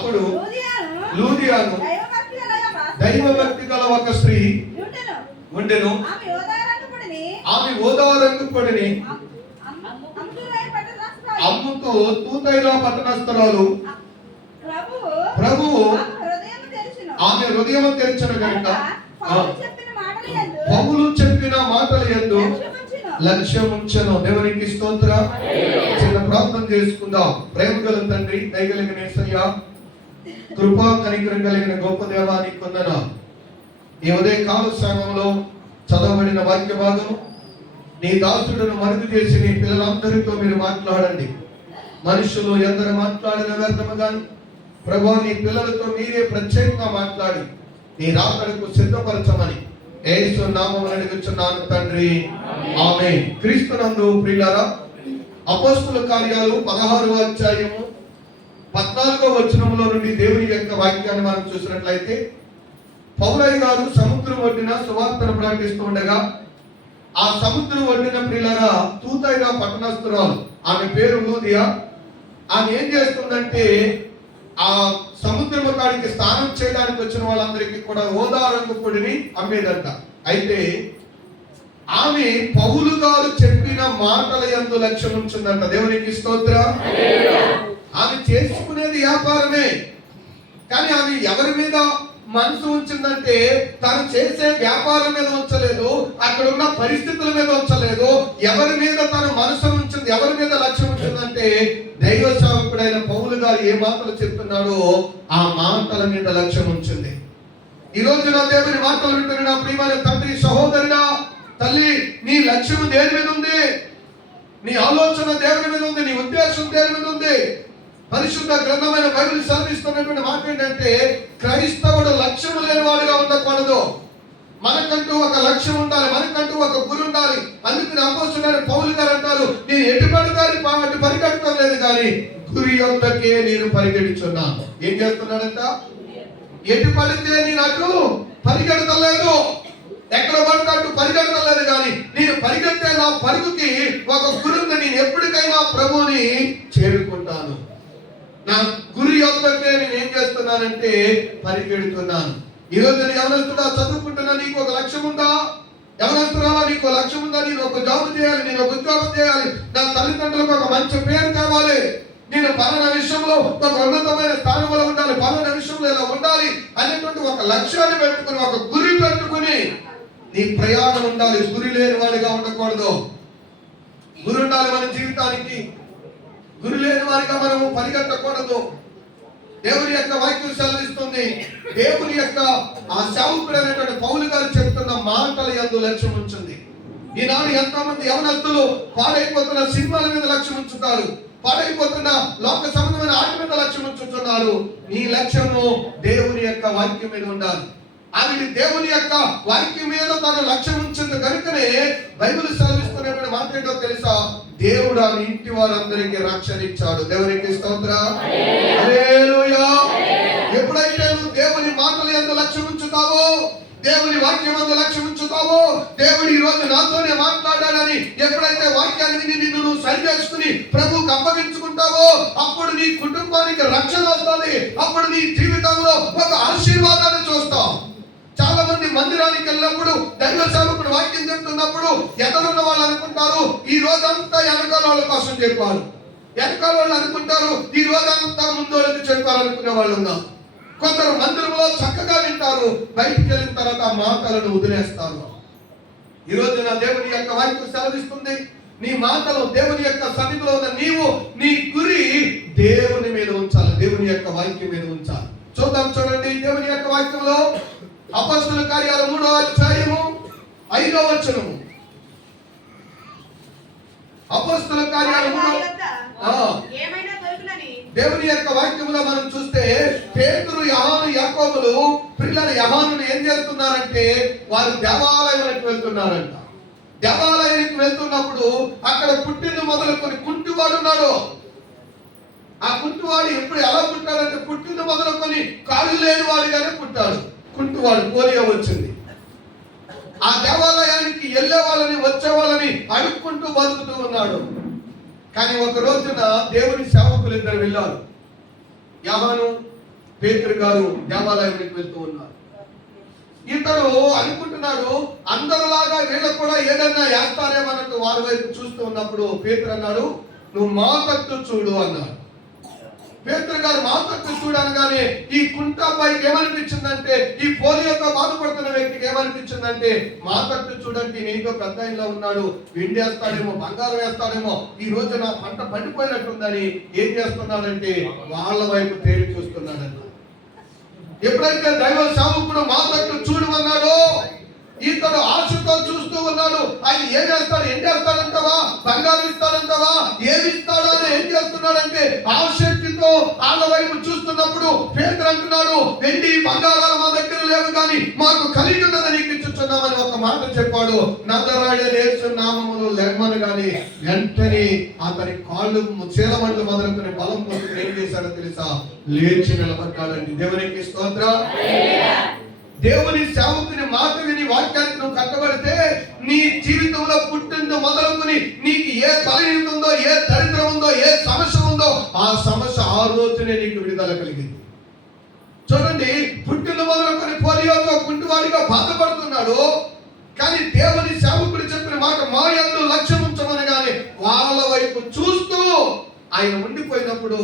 అప్పుడు లూదియాను దైవభక్తి గల ఒక స్త్రీ ఉండెను. ఆమె ఓదారంగు పొడిని అమ్ముతూ తూతైలో పట్టణస్థురాలు. ప్రభువు ఆమె హృదయం తెరిచిన కనుక పౌలు చెప్పిన మాటల యందు లక్ష్యం ఉంచెను. దేవునికి స్తోత్రం. చిన్న ప్రార్థన చేసుకుందాం. ప్రేమ గల తండ్రి, దయగలిగిన యేసయ్యా, కృపా కనికరం కలిగిన గొప్ప దేవా, నీకు వందనాలు. ఈ ఉదయ కాల సమయంలో చదవబడిన వాక్య భాగం నీ దాసుడును మరుగు చేసి నీ పిల్లలందరితో మీరు మాట్లాడండి. మనుషులు ఎందరు మాట్లాడిన వ్యర్థము గాని ప్రభువా, నీ పిల్లలతో మీరే ప్రత్యేకంగా మాట్లాడి నీ రాకడకు సిద్ధపరచమని యేసు నామమున అడుగుచున్నాను తండ్రి, ఆమేన్. క్రీస్తునందు ప్రియులారా, అపోస్తలుల కార్యాలు 16వ అధ్యాయము 14వ వచనంలో నుండి దేవుని యొక్క వాక్యాన్ని మనం చూసినట్లయితే, పౌలయ్య గారు సముద్రం ఒడ్డున సువార్తను ప్రకటిస్తూ ఉండగా ఆ సముద్రం ఒడ్డున ప్రియులారా తూతైగా పట్టణస్థురాలు, ఆమె పేరు లూదియా. ఆమె ఏం చేస్తుందంటే ఆ సముద్రము కాడికి స్నానం చేయడానికి వచ్చిన వాళ్ళందరికీ కూడా ఓదారంగు పొడిని అమ్మేదంట. అయితే ఆమె పౌలు గారు చెప్పిన మాటల యందు లక్ష్యం ఉంచిందంట. దేవునికి స్తోత్రం. ఆమె చేసుకునేది వ్యాపారమే, కానీ ఆమె ఎవరి మీద మనసు ఉంచిందంటే తను చేసే వ్యాపారం మీద ఉంచలేదు, అక్కడ ఉన్న పరిస్థితుల మీద ఉంచలేదు. ఎవరి మీద తను మనసు ఉంచింది, ఎవరి మీద లక్ష్యం ఉంచిందంటే దైవ సేవకుడైన పౌలు గారు ఏ మాటలు చెప్తున్నాడో ఆ మాటల మీద లక్ష్యం ఉంచింది. ఈ రోజు నా దేవుని మాటలు వింటున్న నా ప్రియమైన తండ్రి, సహోదరుడా, తల్లి, నీ లక్ష్యం దేని మీద ఉంది? నీ ఆలోచన దేవుని మీద ఉంది, నీ ఉద్దేశం దేని మీద ఉంది? పరిశుద్ధ గ్రంథమైన బైబిల్ సాధిస్తున్నటువంటి మాట ఏంటంటే, క్రైస్తవుడు లక్ష్యం లేని వాడుగా ఉండకూడదు. మనకంటూ ఒక లక్ష్యం ఉండాలి, మనకంటూ ఒక గురి ఉండాలి. అందుకని అపోస్తలుడైన పౌలు గారు అంటారు, నేను ఎటు పడితే అటు పరిగెట్టడం లేదు, కానీ గురి యొద్దకే నేను పరిగెడుచున్నాను. ఏం చేస్తున్నాడంట? ఎటు పడితే నేను అటు పరిగెడతలేదు, ఎక్కడ పడితే అటు పరిగెడతలేదు, కానీ నేను పరిగెట్టే నా పరుగుకి ఒక గురి ఉంది. నేను ఎప్పటికైనా ప్రభువుని చేరుకుంటాను. నా గురి యొద్దకే నేను ఏం చేస్తున్నానంటే పరిగెడుతున్నాను. ఈ రోజు నేను యవనస్తుడా, చదువుకుంటున్నా, నీకు ఒక లక్ష్యం ఉందా? యవనస్తురాలా, నీకు ఒక లక్ష్యం ఉందా? నేను ఒక జాబ్ చేయాలి, నేను ఒక ఉద్యోగం చేయాలి, నా తల్లిదండ్రులకు ఒక మంచి పేరు తేవాలి, నేను పలానా విషయంలో ఒక ఉన్నతమైన స్థానంలో ఉండాలి, పలానా విషయంలో ఇలా ఉండాలి అనేటువంటి ఒక లక్ష్యాన్ని పెట్టుకుని, ఒక గురి పెట్టుకుని నీ ప్రయాణం ఉండాలి. గురి లేని వాడిగా ఉండకూడదు. గురి ఉండాలి మన జీవితానికి. గురి లేని వారిగా మనము పరిగెట్టకూడదు. దేవుని యొక్క వాక్యం సెలవిస్తుంది. దేవుని యొక్క ఆ సేవకుడు అనేటువంటి పౌలు గారు చెప్తున్న మాటల యందు లక్ష్యం ఉంచింది. ఈనాడు ఎంతో మంది యవనస్తులు పాడైపోతున్న సినిమాల మీద లక్ష్యం ఉంచుతారు, పాడైపోతున్న లోక సంబంధమైన ఆట మీద లక్ష్యం ఉంచుతున్నారు. నీ లక్ష్యము దేవుని యొక్క వాక్యం మీద ఉండాలి. ఆమె దేవుని యొక్క వాక్యం మీద తన లక్ష్యం ఉంచింది కనుకనే బైబిల్ సెలవిస్తున్నటువంటి మాట ఏంటో తెలుసా? దేవుడు ఆమె ఇంటి వారందరికీ రక్షణ ఇచ్చాడు. దేవునికి స్తోత్రం. హల్లెలూయా. ఎప్పుడైతే నువ్వు దేవుని మాటల యందు లక్ష్యం ఉంచుతావో, దేవుని వాక్యం యందు లక్ష్యం ఉంచుతావో, దేవుడు ఈ రోజు నాతోనే మాట్లాడాడని ఎప్పుడైతే వాక్యాన్ని విని నిన్ను నువ్వు సరి చేసుకుని ప్రభువుకు అప్పగించుకుంటావో, అప్పుడు నీ కుటుంబానికి రక్షణ వస్తుంది. అప్పుడు నీ జీవితంలో ఒక ఆశీర్వాదాన్ని చూస్తావు. చాలా మంది మందిరానికి వెళ్ళినప్పుడు దైవ సేవకుడు వాక్యం చెప్తున్నప్పుడు ఎదురున్న వాళ్ళు అనుకుంటారు ఈ రోజంతా వెనకాల వాళ్ళ కోసం చెప్పారు, వెనకాల వాళ్ళు అనుకుంటారు ఈ రోజంతా ముందు వాళ్ళకి చెప్పాలనుకునే వాళ్ళు ఉన్నారు. కొందరు మందిరంలో చక్కగా వింటారు, బయటికి వెళ్ళిన తర్వాత ఆ మాటలను వదిలేస్తారు. ఈ రోజు నా దేవుని యొక్క వాక్యం సెలవిస్తుంది, నీ మాటలు దేవుని యొక్క సన్నిధిలో ఉన్న నీవు నీ గురి దేవుని మీద ఉంచాలి, దేవుని యొక్క వాక్యం మీద ఉంచాలి. చూద్దాం, చూడండి దేవుని యొక్క వాక్యంలో అపోస్తలుల కార్యాలు 3వ అధ్యాయము 5వ వచనము. అపోస్తలుల కార్యాలు దేవుని యొక్క వాక్యములో మనం చూస్తే పేతురు, యోహాను, యాకోబులు పిల్లలు యోహానుని ఏం చేస్తున్నారంటే వారు దేవాలయానికి వెళ్తున్నారంట. దేవాలయానికి వెళ్తున్నప్పుడు అక్కడ పుట్టిన మొదలుకొని కుంటివాడు ఉన్నాడు. ఆ కుంటివాడు ఎప్పుడు ఎలా పుట్టాడంటే పుట్టిన మొదలుకొని కాళ్ళు లేని వాడిగానే పుట్టాడు. కుంటివాడు, పోలియో వచ్చింది. ఆ దేవాలయానికి వెళ్ళే వాళ్ళని వచ్చే వాళ్ళని అడుక్కుంటూ బతుకుతూ ఉన్నాడు. కానీ ఒక రోజున దేవుని సేవకులు ఇద్దరు వెళ్ళారు. యోహాను పేతురు గారు దేవాలయానికి వెళ్తూ ఉన్నారు. ఇతడు అనుకుంటున్నాడు అందరిలాగా వీళ్ళకు కూడా ఏదన్నా వేస్తారేమన్నట్టు వారి వైపు చూస్తూ ఉన్నప్పుడు పేతురు అన్నాడు, నువ్వు మా తట్టు చూడు అన్నాడు. పేతురు గారు మా తట్టు చూడు అనగానే ఈ కుంట అబ్బాయికి ఏమనిపించిందంటే, ఈ పోలియోతో బాధపడుతున్న వ్యక్తికి ఏమనిపించిందంటే, మా తట్టు చూడండి నీతో పెద్ద ఆయనలో ఉన్నాడు, వెండేస్తాడేమో బంగారం వేస్తాడేమో, ఈ రోజు నా పంట పండిపోయినట్టుందని ఏం చేస్తున్నాడంటే వాళ్ళ వైపు తేలి చూస్తున్నాడన్న. ఎప్పుడైతే దైవ సేవకుడు మా తట్టు చూడమన్నాడో ఇతడు ఆశతో చూస్తూ ఉన్నాడు. ఆయన ఏం చేస్తాడు, ఏం చేస్తాడంటావా, బంగారం ఇస్తాడంటావా, ఏమి ఇస్తాడో అని ఏం చేస్తున్నాడంటే ఆసక్తితో వాళ్ళ వైపు చూస్తున్నప్పుడు పేతురు అంటున్నాడు, వెండి బంగారాలు మా దగ్గర లేవు కానీ మాకు కలిగి ఉన్నది నీకు ఇచ్చుచున్నామని ఒక మాట చెప్పాడు. నజరేయుడైన యేసు నామములో లెమ్మను గాని వెంటనే అతని కాళ్ళు చీలమంటలు మొదలుకొని బలం పొందుకు ఏం చేశాడో తెలుసా, లేచి నిలబడ్డాడండి. దేవునికి స్తోత్రం. దేవుని సేవకుని మాట విని వాక్యానికి నువ్వు కట్టబడితే నీ జీవితంలో పుట్టిందో మొదలుకొని నీకు ఏ బలహీనత ఉందో, ఏ దరిద్రం ఉందో, ఏ సమస్య ఉందో ఆ సమస్య ఆ రోజునే నీకు విడుదల కలిగింది. చూడండి, పుట్టిన మొదలుకొని పోలియోతో కుంటివాడిగా బాధపడుతున్నాడు. కానీ దేవుని సేవకుడు చెప్పిన మాట మా యందు లక్ష్యం ఉంచమనగానే వాళ్ళ వైపు చూస్తూ ఆయన ఉండిపోయినప్పుడు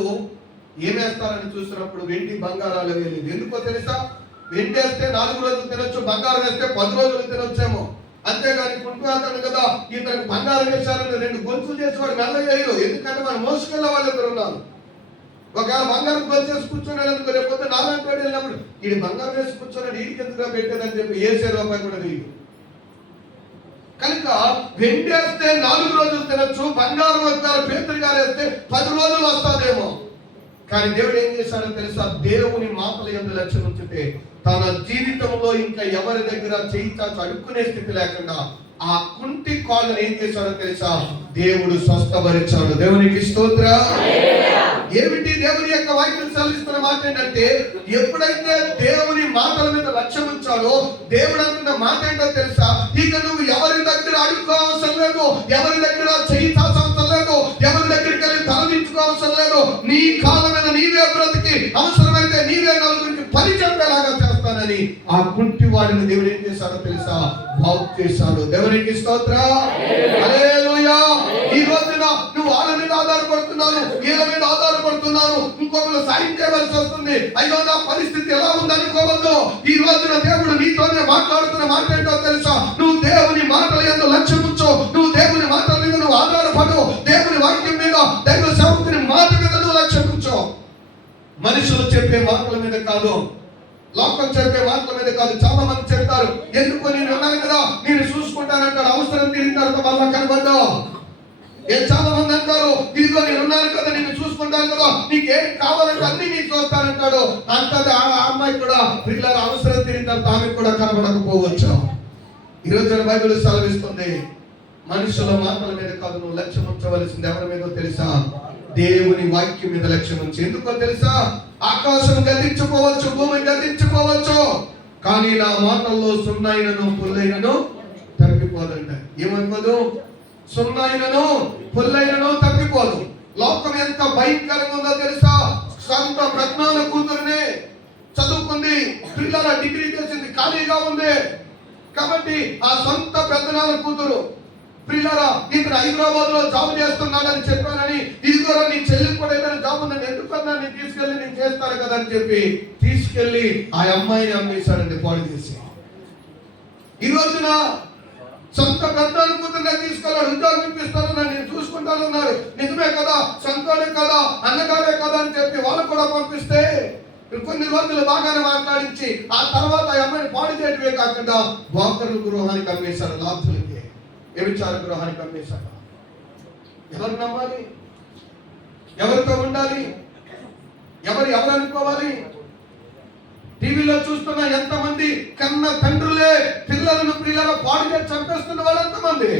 ఏమేస్తారని చూసినప్పుడు వెండి బంగారాలు వేయలేదు. ఎందుకో తెలుసా, వెండి వేస్తే 4 రోజులు తినొచ్చు, బంగారం వేస్తే 10 రోజులు తినొచ్చేమో. అంతేగాని కుంటున్నాడు కదా ఇతనికి బంగారం వేశారని 2 గొలుసులు చేసి వాడు మెల్లగేయరు. ఎందుకంటే మనం మోసుకెళ్ళ వాళ్ళు ఇద్దరు ఉన్నారు. ఒకవేళ బంగారం గొలుసు వేసి కూర్చున్నాడు అనుకో, రేపు నాలుగు వాడు వెళ్ళినప్పుడు వీడి బంగారం వేసి కూర్చున్నాడు, వీడికి ఎందుకు పెట్టేదని చెప్పి వేసే రూపాయి కూడా వేయదు. కనుక వెండి వేస్తే 4 రోజులు తినొచ్చు, బంగారం వస్తారు పేతురు గారు వేస్తే 10 రోజులు వస్తాదేమో. కానీ దేవుడు ఏం చేశాడో తెలుసా, దేవుని మాటల యందు లక్ష్యం ఉంచితే తన జీవితంలో ఇంకా ఎవరి దగ్గర చేయి చాచి అడుక్కునే స్థితి లేకుండా ఆ కుంటి కాళ్ళని ఏం చేశాడో తెలుసా, దేవుడు స్వస్థపరిచాడు. దేవునికి స్తోత్రం. ఏమిటి దేవుని యొక్క వాక్యం సెలవిస్తున్న మాట ఏంటంటే, ఎప్పుడైతే దేవుని మాటల మీద లక్ష్యం ఉంచాడో దేవుడు అంటున్న మాట ఏంటో తెలుసా, ఇక నువ్వు ఎవరి దగ్గర అడుక్కోవసరం లేదు, ఎవరి దగ్గర చేయి చాచవసరం లేదు, ఎవరి దగ్గరికి వెళ్ళి తలదించుకోవసరం లేదు. నీ కాళ్ళ మీద నీవే బ్రతికి అవసరమైతే నీవే నలుగురికి పని చెప్పేలాగా చేస్తానని ఆ కుంటి వాడిని దేవుడు ఏం చేశాడో తెలుసా, బాగు చేశాడు. దేవునికి స్తోత్రం. హల్లెలూయా. ఈ రోజున నువ్వు వాళ్ళ మీద ఆధారపడుతున్నాను, వీళ్ళ మీద ఆధారపడుతున్నాను, ఇంకొకరు సాయం చేయవలసి వస్తుంది, అయ్యో నా పరిస్థితి ఎలా ఉందనుకోవద్దు. ఈ రోజున దేవుడు నీతోనే మాట్లాడుతున్న మాట ఏంటో తెలుసా, నువ్వు దేవుని మాటల యందు లక్ష్యం ఉంచు, నువ్వు దేవుని మాటల మీద నువ్వు ఆధారపడు, దేవుని వాక్యం మీద, దైవ సేవకుని మాట మీద నువ్వు లక్ష్యం ఉంచు. మనుషులు చెప్పే మాటల మీద కాదు, లోకం చెప్పే మాటల మీద కాదు. చాలా మంది చెప్తారు, ఎందుకు నేను ఉన్నాను కదా నేను చూసుకుంటానంటాడు, అవసరం తీరిన తర్వాత మళ్ళా కనబడ్డా. చాలా మంది అంటారు, ఇదిగో నేను ఉన్నాను కదా నేను చూసుకుంటాను కదా, నీకు ఏం కావాలంటే అన్ని నీకు చూస్తానంటాడు. అంతది ఆ అమ్మాయి కూడా పిల్లల అవసరం తీరిన తర్వాత ఆమె కూడా కనబడకపోవచ్చు. ఈ రోజున బైబిల్ సెలవిస్తుంది, మనుషుల మాటల మీద కాదు నువ్వు లక్ష్యం ఉంచవలసింది ఎవరి మీద తెలుసా, దేవుని వాక్యం మీద లక్ష్యం ఉంచి. ఎందుకో తెలుసా, ఆకాశం గతించుకోవచ్చు, భూమి గతించుకోవచ్చు, కానీ నా మాటల్లో సున్నైనను పుల్లైనను తప్పిపోదంట. ఏమనుకోదు, సున్నైనను పుల్లైనను తప్పిపోదు. లోకం ఎంత భయంకరంగా ఉందో తెలుసా, సొంత ప్రజ్ఞాన కూతురునే చదువుకుంది, పిల్లల డిగ్రీ చేసింది, ఖాళీగా ఉంది కాబట్టి ఆ సొంత పెద్దనాన్న కూతురు పిల్లరా ఇక్కడ హైదరాబాద్ లో జాబ్ చేస్తున్నాడని చెప్పానని, ఇదిగో నీ చెల్లికి కూడా ఏదైనా జాబ్ ఉందని, ఎందుకన్నా నేను తీసుకెళ్ళి నేను చేస్తాను కదా అని చెప్పి తీసుకెళ్లి ఆ అమ్మాయిని అమ్మేశాడండి, పాడు చేసి. ఈ రోజున సొంత పెద్ద కూతురునే తీసుకెళ్ళాడు, ఉద్యోగం ఇప్పిస్తాను నేను చూసుకుంటానన్నాడు. నిజమే కదా, సొంతోడే కదా, అన్నగారే కదా అని చెప్పి వాళ్ళు కూడా పంపిస్తే కొన్ని రోజులు బాగానే మాట్లాడించి ఆ తర్వాత ఆ అమ్మాయిని పాడు చేయటమే కాకుండా బ్రోకర్ల గృహానికి అమ్మేశాడు, లాభులకి వ్యభిచార గృహానికి అమ్మేశాడు. ఎవరు నమ్మాలి, ఎవరితో ఉండాలి, ఎవరు అనుకోవాలి? టీవీలో చూస్తున్న ఎంతమంది కన్న తండ్రులే పిల్లలను పాడు చేసి చంపేస్తున్న వాళ్ళు ఎంతమంది.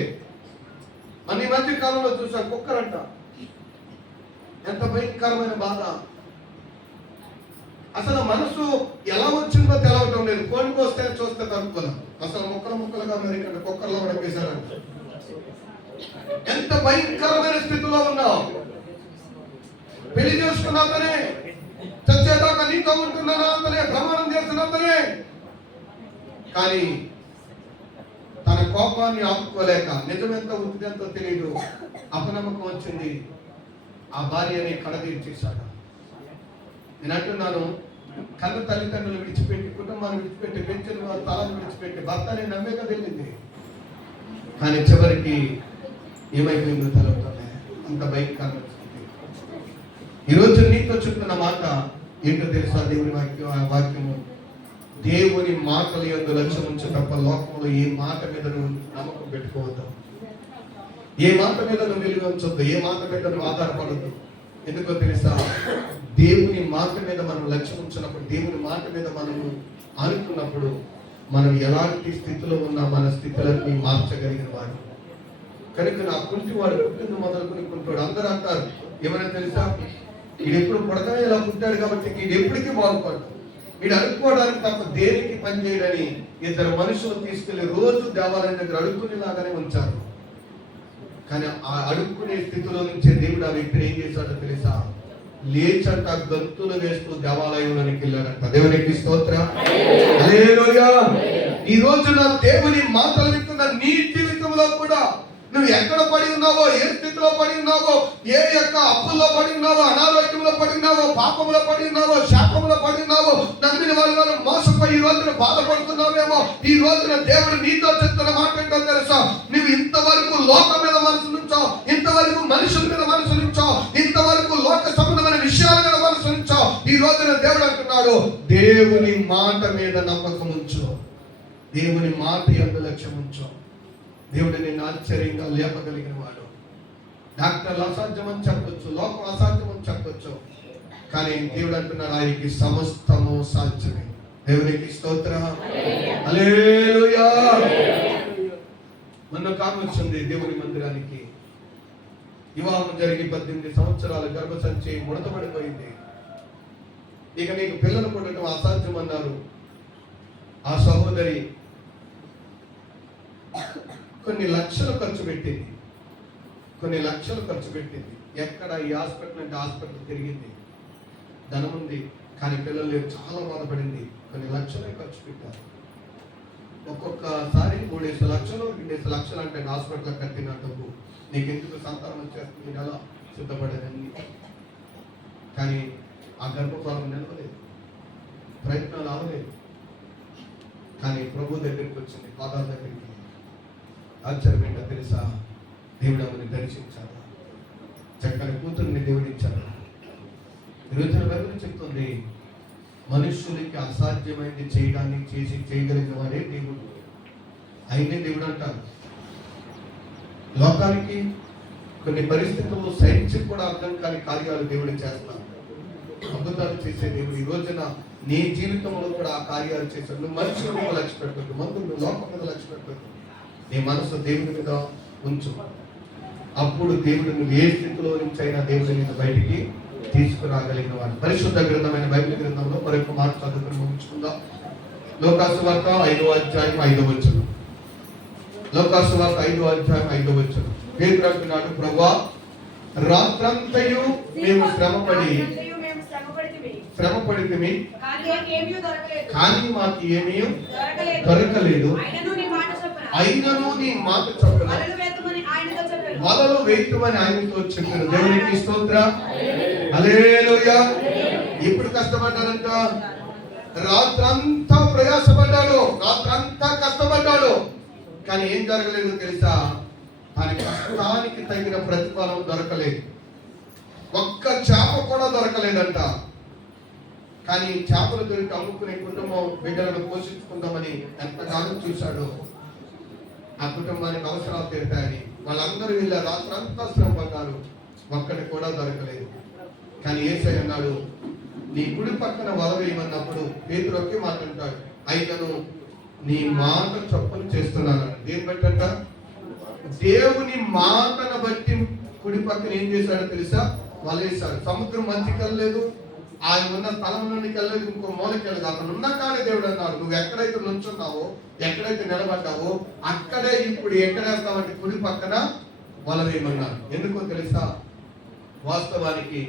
మన ఈ మధ్య కాలంలో చూసాం కుక్కరంట, ఎంత భయంకరమైన బాధ. అసలు మనసు ఎలా వచ్చిందో తెలవటం లేదు. కోడికి వస్తే చూస్తే తనుకోలేం, అసలు ముక్కలుగా మరి కుక్కర్లో పడేశారంట. ఎంత భయంకరమైన స్థితిలో ఉన్నావు. పెళ్లి చేసుకున్నాకనే చచ్చేదాకా నీతో నీతో ఉంటున్నానా అతనే, ప్రమాణం చేస్తున్నతనే. కానీ తన కోపాన్ని ఆపుకోలేక, నిజమెంతో ఉచితంతో తెలియదు, అపనమ్మకం వచ్చింది, ఆ భార్యని కడతీర్చేశాడు. నేను అంటున్నాను, కన్న తల్లిదండ్రులు విడిచిపెట్టి, కుటుంబాన్ని విడిచిపెట్టి, పెంచిన వారు తలను విడిచిపెట్టి, భర్తని నమ్మేక వెళ్ళింది. కానీ చివరికి ఏమైపోయిందో తెలవుతుంది. అంత భయంకరంగా వచ్చింది. ఈరోజు నీతో చెప్తున్న మాట ఏంటో తెలుసా? దేవుని వాక్యము, దేవుని మాటల యందు లక్ష్యం ఉంచు తప్ప లోకంలో ఏ మాట మీద నువ్వు నమ్మకం పెట్టుకోవద్దు, ఏ మాట మీద నువ్వు విలువ ఉంచొద్దు, ఏ మాట మీద నువ్వు ఆధారపడద్దు. ఎందుకో తెలుసా? దేవుని మాట మీద మనం లక్ష్యం ఉంచినప్పుడు, దేవుని మాట మీద మనము అనుకున్నప్పుడు, మనం ఎలాంటి స్థితిలో ఉన్నా మన స్థితులన్నీ మార్చగలిగిన వాడు. కనుక నా కుంటివాడు పుట్టింది మొదలుకొని కుంటాడు. అందరూ అంటారు ఏమైనా తెలుసా, వీడు ఎప్పుడు పుడకనే ఇలా పుట్టాడు కాబట్టి వీడు ఎప్పటికీ బాగుపడ్డాడు, వీడు అడుక్కోవడానికి తప్ప దేనికి పని చేయడని ఇద్దరు మనుషులు తీసుకెళ్లి రోజు దేవాలయం దగ్గర అడుక్కునేలాగానే ఉంచారు. కానీ ఆ అడుక్కునే స్థితిలో నుంచే దేవుడు ఆ వ్యక్తిని ఏం చేశాడో తెలుసా? లేచంట గంతులు వేస్తూ దేవాలయంలోనికి వెళ్ళాడంట. దేవునికి స్తోత్రం. హల్లెలూయా. ఈ రోజున దేవుని మాటలు వింటున్న నీ జీవితంలో కూడా నువ్వు ఎక్కడ పడి ఉన్నావో, ఏ స్థితిలో పడి ఉన్నావో, ఏ యొక్క అప్పుల్లో పడి ఉన్నావో, అనారోగ్యంలో పడి ఉన్నావో, పాపంలో పడి ఉన్నావో, శాపంలో పడి ఉన్నావో, నమ్మిన వాళ్ళ మోసపోయి ఈ రోజున బాధపడుతున్నావేమో, ఈ రోజున దేవుడు నీతో చెప్తున్న మాట ఏంటో తెలుసా? నువ్వు ఇంతవరకు లోకం మీద మనసు నుంచావు, ఇంతవరకు మనుషుల మీద మనసు నుంచావు, ఇంతవరకు లోక సంబంధమైన విషయాల మీద మనసు నుంచావు. ఈ రోజున దేవుడు అంటున్నాడు, దేవుని మాట మీద నమ్మకం ఉంచు, దేవుని మాట యందు లక్ష్యం ఉంచు. దేవుడు నిన్ను ఆశ్చర్యంగా లేపగలిగిన వాడు. డాక్టర్లు అసాధ్యం అని చెప్పొచ్చు, లోకం అసాధ్యం అని చెప్పొచ్చు, కానీ దేవుడు అంటున్నాడు ఆయనకి సమస్తము సాధ్యమే. దేవునికి స్తోత్రం. హల్లెలూయా. మొన్న కాలం వచ్చింది దేవుని మందిరానికి. వివాహం జరిగి 18 సంవత్సరాల గర్భసంచి ముడతపడిపోయింది. ఇక నీకు పిల్లలు పుట్టడం అసాధ్యం అన్నారు. ఆ సహోదరి కొన్ని లక్షలు ఖర్చు పెట్టింది, కొన్ని లక్షలు ఖర్చు పెట్టింది. ఎక్కడ ఈ హాస్పిటల్ అంటే హాస్పిటల్ తిరిగింది, ధనం ఉంది కానీ పిల్లలు లేరు, చాలా బాధపడింది. కొన్ని లక్షలే ఖర్చు పెట్టారు. ఒక్కొక్కసారి 3 లక్షలు 2 లక్షలు అంటే హాస్పిటల్ కట్టిన డబ్బు. నీకు ఎందుకు సంతానం వచ్చేస్తుంది నెల సిద్ధపడేదండి. కానీ ఆ గర్భఫలం నిలవలేదు, ప్రయత్నాలు అవ్వలేదు. కానీ ప్రభు దగ్గరికి వచ్చింది, పాదాల దగ్గరికి. ఆశ్చర్యం ఏంటో తెలుసా? దేవుడు ఆమెను దర్శించాడు, చక్కని కూతుర్ని దేవుడు ఇచ్చాడు. ఈరోజు బైబిల్ చెప్తుంది, మనుష్యులకి అసాధ్యమైనది చేయడానికి చేయగలిగిన వాడే దేవుడు. అయినే దేవుడు అంటారు. లోకానికి కొన్ని పరిస్థితుల్లో సైన్స్ కూడా అర్థం కాని కార్యాలు దేవుడు చేస్తాడు, అద్భుతాలు చేసే దేవుడు. ఈ రోజున నీ జీవితంలో కూడా ఆ కార్యాలు చేశాడు. నువ్వు మనుషుల మీద లక్ష్య పెట్టద్దు, నువ్వు లోకం మీద లక్ష్య పెట్టద్దు, నీ మనసు దేవుని మీద ఉంచు. అప్పుడు దేవుడు నువ్వు ఏ స్థితిలో నుంచి అయినా దేవుని మీద బయటికి తీసుకురాగలిగిన వాడు. పరిశుద్ధ గ్రంథమైన బైబిల్ గ్రంథంలో మరొక మాట చదువుకుని ముగించుకుందాం. లోకాసు వార్త 5వ అధ్యాయం 5వ వచనం. లోకాసు వార్త 5వ అధ్యాయం 5వ వచనం. పేతురు అంటున్నాడు, ప్రభువా రాత్రంతయు మేము శ్రమపడితిమి, కానీ మాకు ఏమీ దొరకలేదు, అయినను నీ మాట చొప్పున వలలు వేయమని ఆయనతో చెప్పారు. దేవునికి స్తోత్రం. హల్లెలూయా. ఇప్పుడు కష్టపడ్డారంట, రాత్రంతా ప్రయాసపడ్డాడు, రాత్రంతా కష్టపడ్డాడు, కానీ ఏం జరగలేదు తెలుసా? తన కష్టానికి తగిన ప్రతిఫలం దొరకలేదు. ఒక్క చేప కూడా దొరకలేదంట. కానీ చేపలు దొరికి అమ్ముకునే కుటుంబం బిడ్డలను పోషించుకుందామని ఎంతగానో చూశాడు. ఆ కుటుంబానికి అవసరాలు తీరుతాయని వాళ్ళందరూ వీళ్ళ రాత్రంతా శ్రమ పడ్డారు, ఒక్కటి కూడా దొరకలేదు. కానీ యేసయ్య అన్నాడు, నీ కుడి పక్కన వల వేయమన్నప్పుడు పేతురు ఒకే మాట అంటాడు, అయినను నీ మాట చొప్పున చేస్తున్నాను. దేని బట్టి అంట? దేవుని మాటను బట్టి కుడి పక్కన ఏం చేశాడో తెలుసా? వలేశాడు. సముద్రం మంచికి వెళ్ళలేదు, ఆయన ఉన్న స్థలంలోనికి వెళ్ళలేదు, ఇంకో మూలకి వెళ్ళదు. అక్కడ ఉన్న కానీ దేవుడు అన్నాడు, నువ్వు ఎక్కడైతే నుంచున్నావో, ఎక్కడైతే నిలబడ్డావో అక్కడే ఇప్పుడు ఎక్కడేస్తావంటే కుడి పక్కన వల వేయమన్నాడు. ఎందుకో తెలుసా? వాస్తవానికి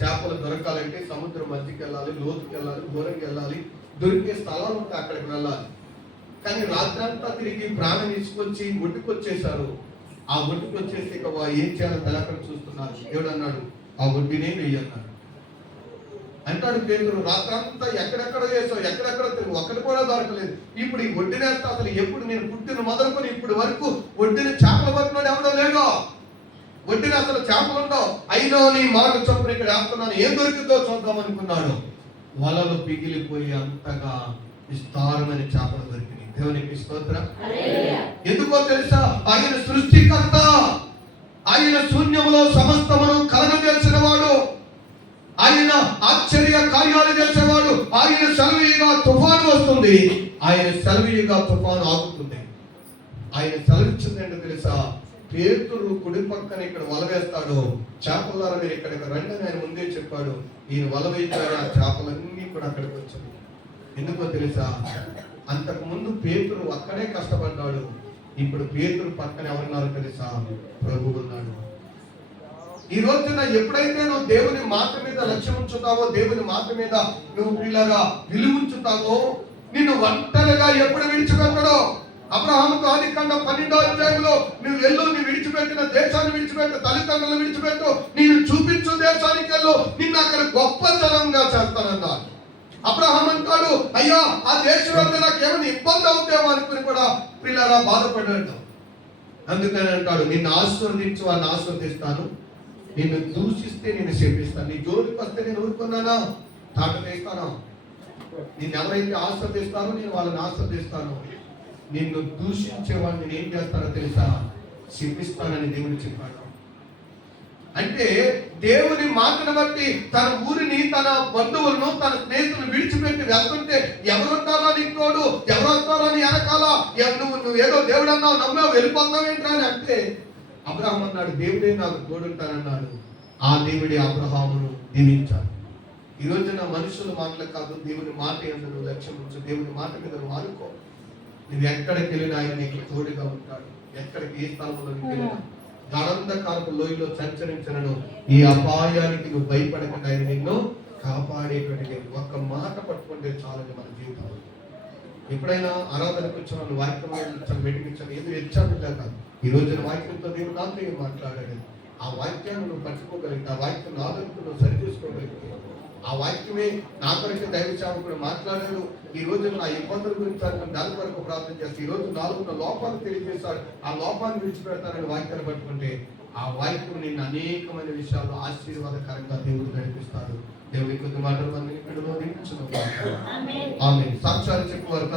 చేపలు దొరకాలంటే సముద్రం మధ్యకి వెళ్ళాలి, లోతుకి వెళ్ళాలి, దూరంకి వెళ్ళాలి, దొరికే స్థలాలు ఉంటే అక్కడికి వెళ్ళాలి. కానీ రాత్రంతా తిరిగి ప్రాణం తీసుకొచ్చి ఒడ్డుకొచ్చేశారు. ఆ ఒడ్డుకొచ్చేసి ఇక ఏం చేయాలో తెలకడ చూస్తున్నారు. దేవుడు అన్నాడు, ఆ ఒడ్డునే వెయ్యన్నాడు. అంటాడు పేతురు, రాత్రంతా ఎక్కడెక్కడ వేసావు, ఎక్కడెక్కడ తిరుగు, ఒక్కటి కూడా దొరకలేదు. ఇప్పుడు ఈ ఒడ్డునేస్తా అసలు ఎప్పుడు నేను పుట్టిన మొదలుకొని ఇప్పుడు వరకు ఒడ్డున చేపలు పట్టినాడు ఎవడో లేడో. ఒడ్డున అసలు చేపలు ఉండవు. అయినా నీ మాట చొప్పున ఇక్కడ వేస్తున్నాను, ఏం దొరికిందో చూద్దాం అనుకున్నాడు. వలలు పిగిలిపోయి అంతగా విస్తారమైన చేపలు దొరికినాయి. దేవునికి స్తోత్రం. ఎందుకో తెలుసా? ఆయన సృష్టికర్త, ఆయన శూన్యములో సమస్తమును కలగజేసిన వాడు, ఆయన ఆశ్చర్య కార్యాలు చేసేవాడు. ఆయన సెలవీయుగా తుఫాను వస్తుంది, ఆయన సెలవీయుగా తుఫాను ఆగుతుంది. ఆయన సెలవిచ్చిందంటే తెలుసా? పేతురు కుడి పక్కన ఇక్కడ వల వేస్తాడు, చేపలారా మీరు ఇక్కడికి రండి అని ఆయన ముందే చెప్పాడు. ఈయన వల వేయించాడు, ఆ చేపలన్నీ కూడా అక్కడికి వచ్చాయి. ఎందుకో తెలుసా? అంతకు ముందు పేతురు అక్కడే కష్టపడ్డాడు, ఇప్పుడు పేతురు పక్కన ఎవరున్నారు తెలుసా? ప్రభువు ఉన్నాడు. ఈ రోజున ఎప్పుడైతే నువ్వు దేవుని మాట మీద లక్ష్యం ఉంచుతావో, దేవుని మాట మీద నువ్వు పిల్లగా విలువుంచుతావో, నిన్ను ఒంటరిగా ఎప్పుడు విడిచిపెట్టడో. అబ్రహాముకు ఆదికాండం 12వ అధ్యాయంలో నువ్వు వెళ్ళు, నీ విడిచిపెట్టిన దేశాన్ని విడిచిపెట్టు, తల్లిదండ్రులను విడిచిపెట్టు, నేను చూపించు దేశానికి వెళ్ళు, నిన్ను అక్కడ గొప్ప జనంగా చేస్తానన్నాడు. అబ్రహాం అంటాడు, అయ్యా ఆ దేశం వల్ల నాకేమైనా ఇబ్బంది అవుతామో అనుకుని కూడా పిల్లరా బాధపడ్డాడు. అందుకని అంటాడు, నిన్ను ఆశీర్వదించు వాడిని ఆశీర్వదిస్తాను, నిన్ను దూషిస్తే నేను శపిస్తాను. నీ జోలికి వస్తే నేను ఊరుకున్నానా? తాట వేస్తాను. నిన్ను ఎవరైతే ఆశీర్వదిస్తానో నేను వాళ్ళని ఆశీర్వదిస్తాను. నిన్ను దూషించే వాడిని నేను ఏం చేస్తానో తెలుసా? శపిస్తానని దేవుడు చెప్పాడు. అంటే దేవుని మాటను బట్టి తన ఊరిని, తన బంధువులను, తన స్నేహితులను విడిచిపెట్టి వెళ్తుంటే ఎవరుంటారో నీకు తోడు, ఎవరు వస్తారో నీ వెనకాల, నువ్వు ఏదో దేవుడు అన్నావు నమ్మావు వెళ్ళిపోతావు ఏంట్రా అని అంటే అబ్రహాం అన్నాడు, దేవుడే నాకు తోడుంటానన్నాడు. ఆ దేవుడే అబ్రహామును దీవించాడు. ఈ రోజున మనుషుల మాటలు కాదు, దేవుని మాట యందు నువ్వు లక్ష్యం ఉంచు, దేవుని మాట మీద నువ్వు ఆనుకో. నువ్వు ఎక్కడికి వెళ్ళినా ఆయన నీకు తోడుగా ఉంటాడు. ఎక్కడికి ఏ స్థలంలోకి వెళ్ళినా గాఢంధకారపు లోయలో సంచరించను ఈ అపాయానికి నువ్వు భయపడకుండా ఆయన నిన్ను కాపాడేటువంటి ఒక్క మాట పట్టుకుంటే చాలని మన జీవితంలో. ఎప్పుడైనా ఆరాధనకు వచ్చిన వాక్యం మెడికించాను, ఏదో హెచ్చాను కాదు. ఈ రోజున వాక్యంతో దేవుడు నాతో ఏం మాట్లాడాడు, ఆ వాక్యాన్ని నువ్వు పట్టుకోగలిగితే, ఆ వాక్యం ఆదరణకు నువ్వు సరిచూసుకోగలిగితే, ఆ వాక్యమే నా కొరకు దైవ సేవకుడు మాట్లాడాడు. ఈ రోజు నా ఇబ్బందుల గురించి దాని వరకు ప్రార్థన చేస్తే ఈ రోజు నాలో ఉన్న లోపాలు తెలియజేశాడు, ఆ లోపాన్ని విడిచిపెడతానని వాక్యాన్ని పట్టుకుంటే ఆ వాక్యం నిన్ను అనేకమైన విషయాల్లో ఆశీర్వాదకరంగా దేవుడు నడిపిస్తాడు. దేవుడి కొద్ది మాటలు మనం ఇక్కడ నిలిపించున్నాం. ఆమేన్. సాక్ష్యాలు చెప్పువారు